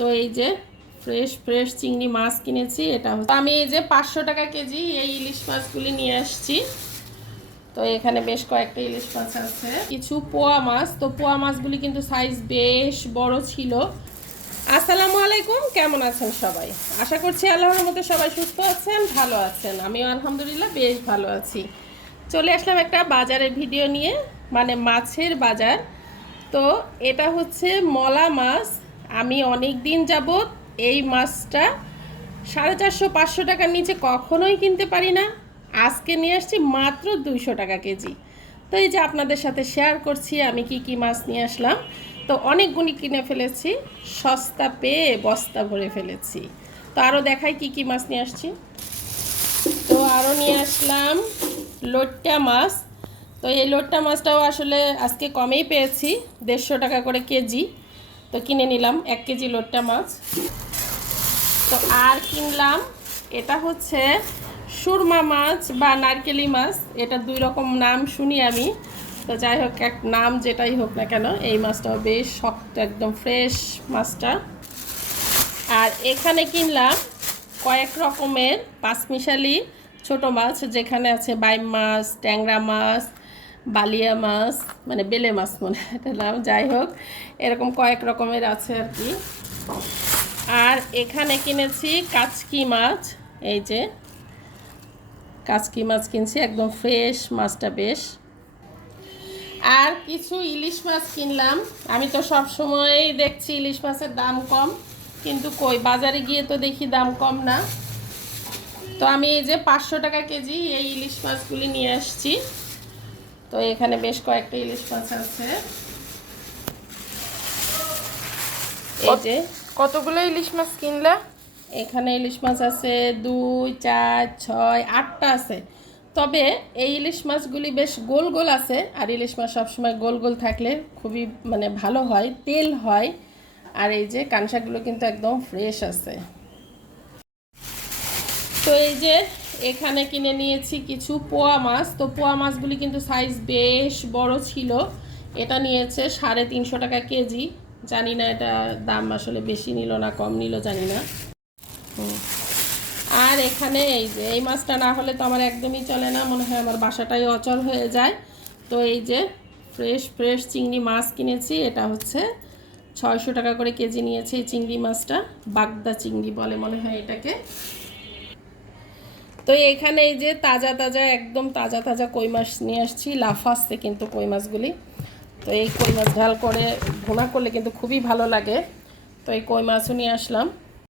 তো এই যে ফ্রেশ ফ্রেশ চিংড়ি মাছ কিনেছি। এটা হচ্ছে আমি এই যে 500 টাকা কেজি এই ইলিশ মাছগুলি নিয়ে আসছি। তো এখানে বেশ কয়েকটা ইলিশ মাছ আছে, কিছু পোয়া মাছ। তো পোয়া মাছগুলি কিন্তু সাইজ বেশ বড় ছিল। আসসালামু আলাইকুম, কেমন আছেন সবাই? আশা করছি আল্লাহর মধ্যে সবাই সুস্থ আছেন, ভালো আছেন। আমিও আলহামদুলিল্লাহ বেশ ভালো আছি। চলে আসলাম একটা বাজারের ভিডিও নিয়ে, মানে মাছের বাজার। তো এটা হচ্ছে মলা মাছ। আমি অনেক দিন যাবত এই মাছটা 450-500 টাকার নিচে কখনোই কিনতে পারি না। আজকে নিয়ে আসছি মাত্র 200 টাকা কেজি। তো এই যে আপনাদের সাথে শেয়ার করছি আমি কি কি মাছ নিয়ে আসলাম। তো অনেকগুলি কিনে ফেলেছি, সস্তা পেয়ে বস্তা ভরে ফেলেছি। তো আরও দেখাই কি কি মাছ নিয়ে আসছি। তো আরও নিয়ে আসলাম লোট্টা মাছ। তো এই লোট্টা মাছটাও আসলে আজকে কমেই পেয়েছি, 150 টাকা করে কেজি। তো কিনে নিলাম 1 কেজি লোট্টা মাছ। তো আর কিনলাম, এটা হচ্ছে সুরমা মাছ বা নারকেলি মাছ। এটা 2 রকম নাম শুনি আমি। তো যাই হোক, এক নাম যেটাই হোক না কেন, এই মাছটাও বেশ শক্ত, একদম ফ্রেশ মাছটা। আর এখানে কিনলাম কয়েক রকমের পাঁচমিশালি ছোট মাছ, যেখানে আছে বাইম মাছ, ট্যাংরা মাছ, বালিয়া মাছ, মানে বেলে মাছ মনে হয়, যাই হোক এরকম কয়েক রকমের আছে আর কি। আর এখানে কিনেছি কাচকি মাছ। এই যে কাচকি মাছ কিনছি, একদম ফ্রেশ মাছটা বেশ। আর কিছু ইলিশ মাছ কিনলাম। আমি তো সব সময়ই দেখছি ইলিশ মাছের দাম কম, কিন্তু কই বাজারে গিয়ে তো দেখি দাম কম না। তো আমি এই যে 500 টাকা কেজি এই ইলিশ মাছগুলি নিয়ে আসছি। তো এখানে বেশ কয়েকটা ইলিশ মাছ আছে। এই যে কতগুলো ইলিশ মাছ কিনলে? এখানে ইলিশ মাছ আছে 2, 4, 6, 8টা আছে। তবে এই ইলিশ মাছগুলি বেশ গোল গোল আছে, আর ইলিশ মাছ সবসময় গোল গোল থাকলে খুবই মানে ভালো হয়, তেল হয়। আর এই যে কানসাগুলো কিন্তু একদম ফ্রেশ আছে। তো এই যে এখানে কিনে নিয়েছি কিছু পোয়া মাছ। তো পোয়া মাছগুলি কিন্তু সাইজ বেশ বড় ছিল। এটা নিয়েছে 350 টাকা কেজি। জানি না এটা দাম আসলে বেশি নিল না কম নিল জানি না। আর এখানে এই যে এই মাছটা না হলে তো আমার একদমই চলে না, মনে হয় আমার বাসাটাই অচল হয়ে যায়। তো এই যে ফ্রেশ ফ্রেশ চিংড়ি মাছ কিনেছি। এটা হচ্ছে 600 টাকা করে কেজি নিয়েছে এই চিংড়ি মাছটা। বাগদা চিংড়ি বলে মনে হয় এটাকে। তো এখানে এই যে তাজা তাজা, একদম তাজা তাজা কই মাছ নিয়ে আসছি। লাফাচ্ছে কিন্তু কই মাছগুলি। তো এই কই মাছ ঝাল করে ভুনা করলে কিন্তু খুবই ভালো লাগে। তো এই কই মাছও নিয়ে আসলাম।